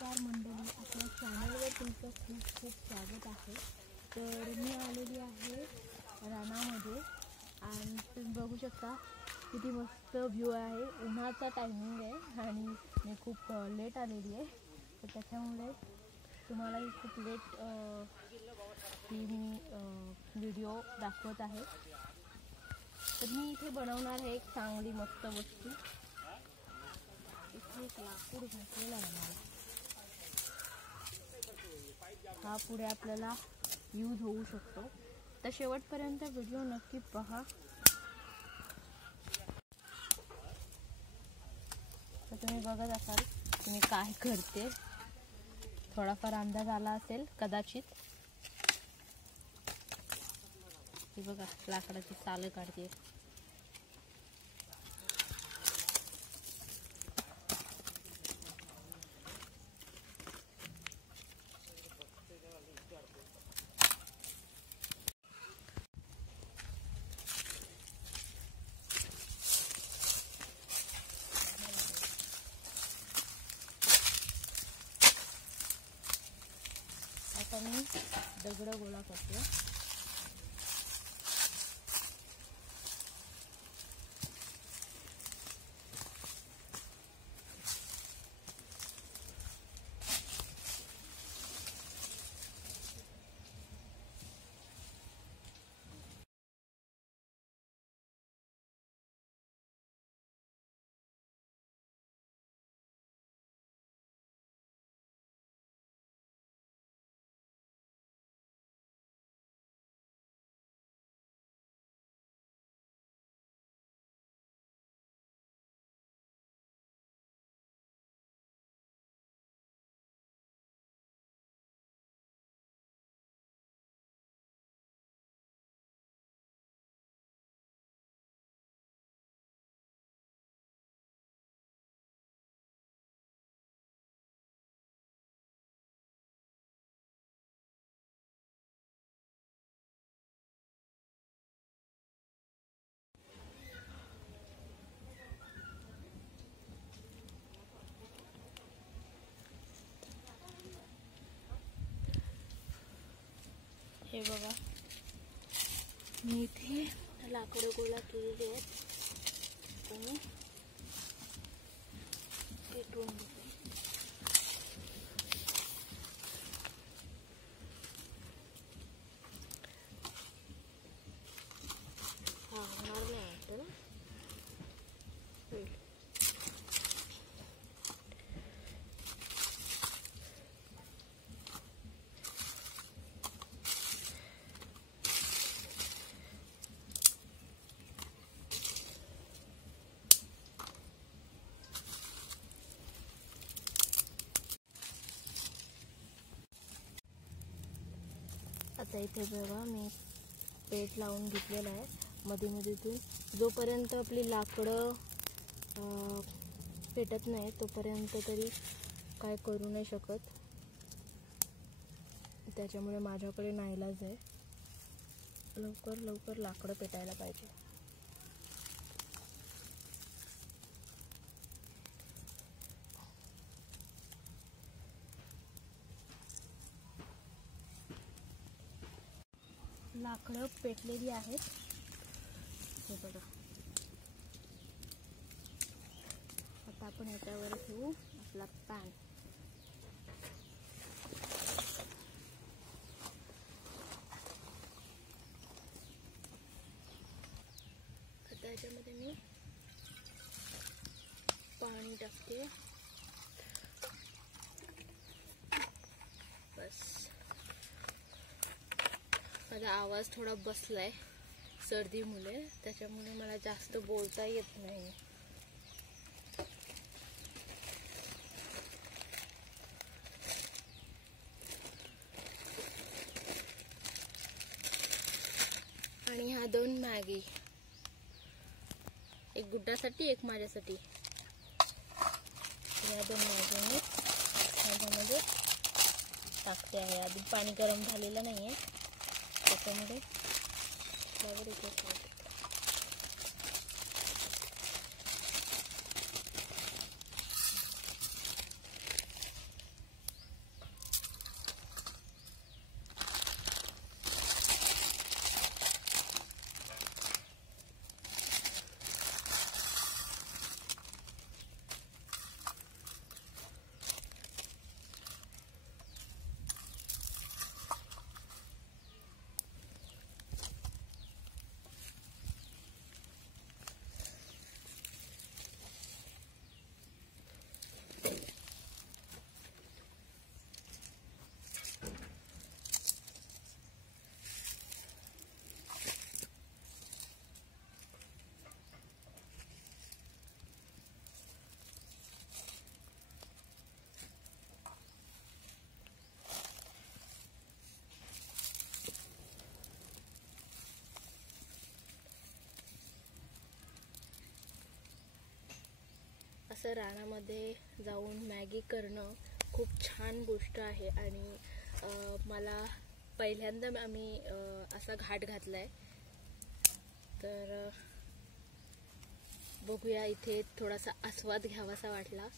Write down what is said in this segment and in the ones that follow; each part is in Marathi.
नमस्कार मंडळी, आपल्या चॅनलवर तुमचं खूप खूप स्वागत आहे। तर मी आलेली आहे रानामध्ये आणि तुम्ही बघू शकता किती मस्त व्ह्यू आहे। उन्हाचा टायमिंग आहे आणि मी खूप लेट आलेली आहे, तर त्याच्यामुळे तुम्हाला खूप लेट मी व्हिडिओ दाखवत आहे। तर मी इथे बनवणार आहे एक चांगली मस्त वस्तू। इथे एक लाकूड घातलेला आहे, हा पुढे आपल्याला यूज होऊ शकतो। तर शेवटपर्यंत व्हिडिओ नक्की पहा। तर तुम्ही बघत असाल की मी काय करते, थोडाफार अंदाज आला असेल कदाचित। हे बघा, लाकडाची सालं काढते। आता मी दगड गोळा करते। हे बघा, मी इथे लाकडं गोळा केलेली आहेत आणि पेटवून घेते। हा होणार नाही वाटतं ना, होईल। आता इथे बघा, मी पेट लावून घेतलेला आहे मध्ये मध्येतून। जोपर्यंत आपली लाकडं पेटत नाही तोपर्यंत तरी काय करू नाही शकत, त्याच्यामुळे माझ्याकडे नाईलाज आहे, लवकर लवकर लाकडं पेटायला पाहिजे। लाकडं पेटलेली आहेत, हे बघा। आता आपण याच्यावर ठेवू आपला पॅन। आता याच्यामध्ये मी पाणी टाकते, बस। माझा आवाज थोडा बसलाय सर्दीमुळे, त्याच्यामुळे मला जास्त बोलता येत नाही। आणि ह्या 2 मॅगी, एक गुड्डासाठी एक माझ्यासाठी, या 2 मॅगी मी ह्याच्यामध्ये टाकते आहे। अजून पाणी गरम झालेलं नाही आहे, त्याच्यामुळे बरोबर इथे असं रानामध्ये जाऊन मॅगी करणं खूप छान गोष्ट आहे आणि मला पहिल्यांदा आम्ही असा घाट घातलाय. तर बघूया, इथे थोडासा आस्वाद घ्यावासा वाटला.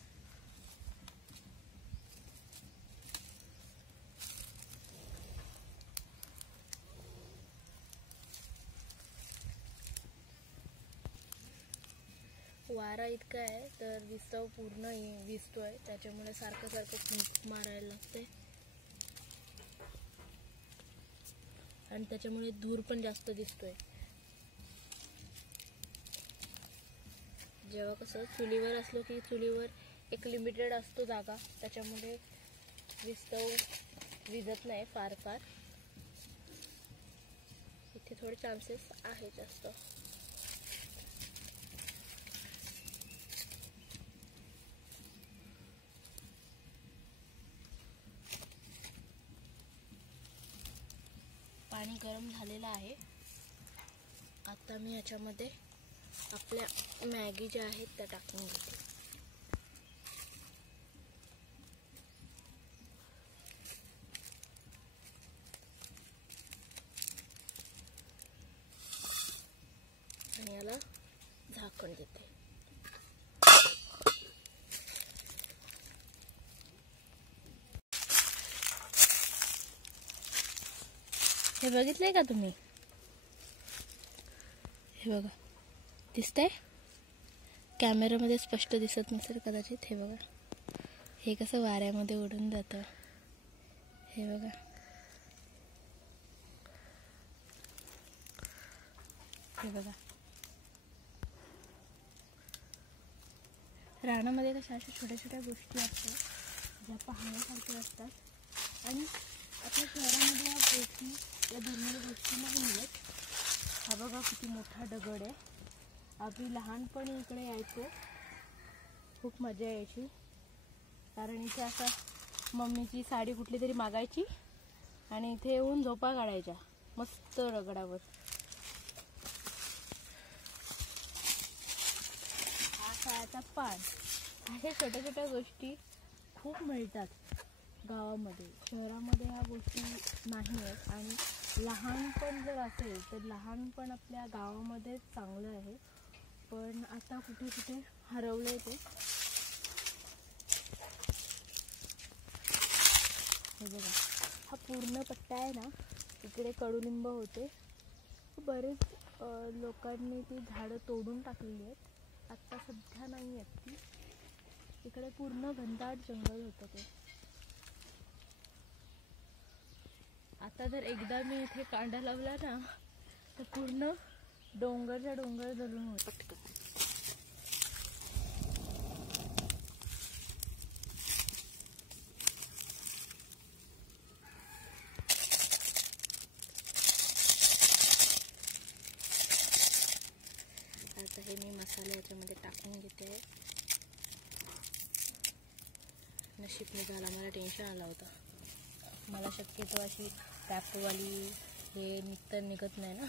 वारा इतका आहे तर विस्तव पूर्ण विजतोय, त्याच्यामुळे सारखं फूंक मारायला लागते आणि त्याच्यामुळे धूर पण जास्त दिसतोय. जेव्हा कसं चुलीवर असलो की चुलीवर एक लिमिटेड असतो जागा, त्याच्यामुळे विस्तव विजत नाही फार. इथे थोडे चान्सेस आहे जास्त. पाणी गरम झालेलं आहे. आता मी याच्यामध्ये आपल्या मॅगी ज्या आहेत त्या टाकून घेते. आणि याला झाकण देते. हे बघितलंय का तुम्ही? हे बघा, दिसतंय? कॅमेरामध्ये स्पष्ट दिसत नसेल कदाचित. हे बघा, हे कसं वाऱ्यामध्ये उडून जातं. हे बघा, हे बघा. रानामध्ये कशा अशा छोट्या छोट्या गोष्टी असतात ज्या पाहण्यासारख्या असतात आणि आपल्या शहरामध्ये या गोष्टी, या दुर्मिळ गोष्टी नाही मिळत. हा बघा किती मोठा दगड आहे. आम्ही लहानपणी इकडे यायचो, खूप मजा यायची. कारण इथे असा मम्मीची साडी कुठली तरी मागायची आणि इथे येऊन झोपा काढायच्या मस्त दगडावर. हा सायाचा पान. अशा छोट्या छोट्या गोष्टी खूप मिळतात गावामध्ये. शहरामध्ये ह्या गोष्टी नाही आहेत. आणि लहानपण जर असेल तर लहानपण आपल्या गावामध्ये चांगलं आहे, पण आता कुठे कुठे हरवलंय ते. हे बघा, हा पूर्ण पट्टा आहे ना, इकडे कडुलिंब होते. बरेच लोकांनी ती झाडं तोडून टाकलेली आहेत. आत्ता सध्या नाही आहेत ती. इकडे पूर्ण घनदाट जंगल होतं ते. आता जर एकदा मी इथे कांदा लावला ना तर पूर्ण डोंगरच्या डोंगर धरून होतं. आता हे मी मसाले याच्यामध्ये टाकून घेते. नशीब निघाला, मला टेन्शन आला होता. मला शक्यतो अशी टॅपवाली हे निघत नाही ना.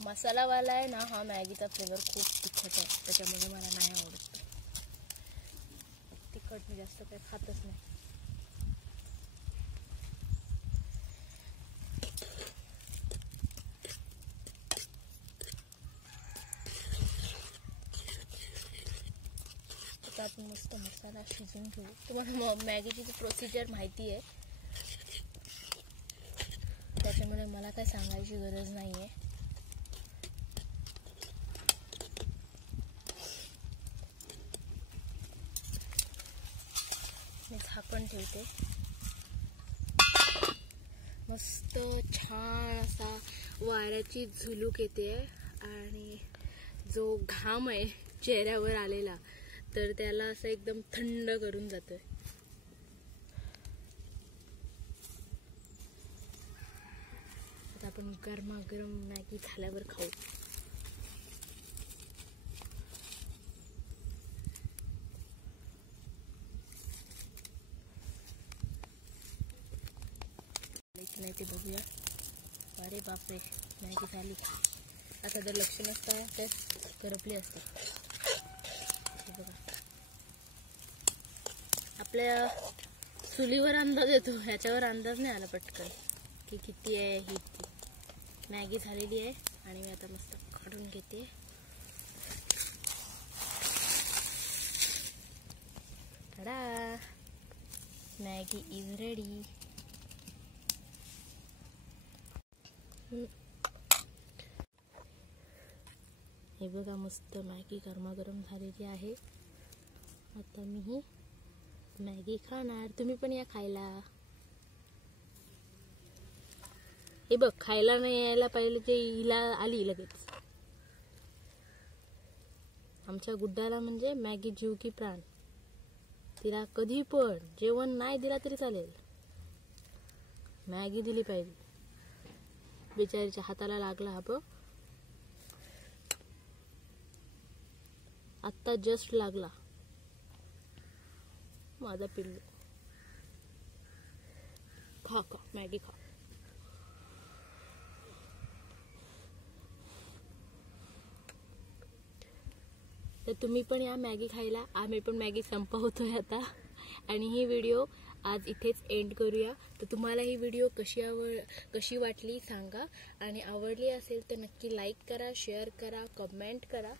मसालावाला आहे ना हा मॅगीचा फ्लेवर खूप तिखट आहे, त्याच्यामुळे मला नाही आवडत. तिखट मी जास्त काही खातच नाही. आता आपण मस्त मसाला शिजवून घेऊ. तुम्हाला मॅगीची जी प्रोसिजर माहिती आहे, त्याच्यामुळे मला काय सांगायची गरज नाही आहे. मी झाकण ठेवते. मस्त छान असा वाऱ्याची झुलूक येते आणि जो घाम आहे चेहऱ्यावर आलेला तर त्याला असं एकदम थंड करून जातोय. आता आपण गरमागरम मॅगी झाल्यावर खाऊ. ते बघूया. अरे बापरे, मॅगी झाली. आता जर लक्ष नसता तर करपली असते. हे बघा, आपल्या चुलीवर अंदाज येतो, ह्याच्यावर अंदाज नाही आला पटकन की किती आहे ही. मॅगी झालेली आहे आणि मी आता मस्त काढून घेते. टाडा, मॅगी इज रेडी. हे बघा, मस्त मॅगी गरमागरम झालेली आहे. आता मी ही मॅगी खाणार. तुम्ही पण या खायला. हे बघ, खायला नाही यायला पाहिजे ते हिला आली लगेच. आमच्या गुड्डाला म्हणजे मॅगी जीव की प्राण. तिला कधी पण जेवण नाही दिला तरी चालेल, मॅगी दिली पाहिजे. बिचारीच्या हाताला लागला हा बघ, आत्ता जस्ट लागला माझा पिल्लू. खा खा मॅगी खा. तर तुम्ही पण या मॅगी खायला. आम्ही पण मॅगी संपवतोय आता आणि ही व्हिडिओ आज इथेच एंड करूया. तर तुम्हाला ही व्हिडिओ कशी वाटली सांगा आणि आवडली असेल तर नक्की लाईक करा, शेअर करा, कमेंट करा.